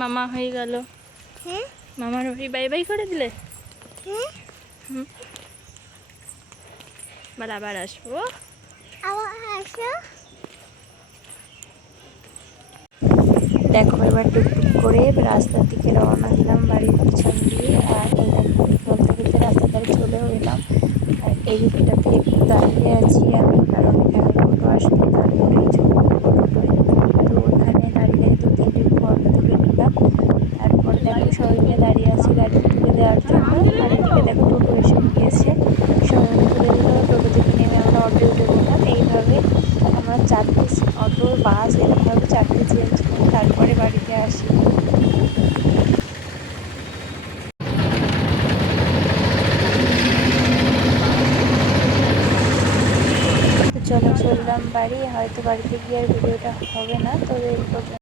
মামা হয়ে গেল। মামার বাড়ি বাই বাই করে দিলে। আবার আসবো। দেখো এবার টুকটুক করে রাস্তার দিকে রওনা দিলাম বাড়ির পিছন দিয়ে। আর এই দেখো বলতে বলতে রাস্তার ধারে চলেও এলাম। আর এই দিকটাতে একটু দাঁড়িয়ে আছি আমি, কারণ এখানে টোটো আসলে দাঁড়িয়ে নেই টোটোয়। তো ওখানে দাঁড়িয়ে 2-3 ফটো তুলে নিলাম। তারপরে দেখো সবাই মিলে দাঁড়িয়ে আছি গাড়িতে তুলে দেওয়ার জন্য। আর এদিকে দেখো টোটো এসে গিয়েছে, সবাই মিলে তুলে দিল। টোটো থেকে নেমে আমরা অটো উঠে বললাম। এইভাবে আমরা 4টে অটো, বাস এরকমভাবে 4টে চেঞ্জ করে তারপরে বাড়িতে আসি। তো চলো চললাম বাড়ি। হয়তো বাড়িতে গিয়ে আর ভিডিওটা হবে না, তবে এই পর্যন্ত।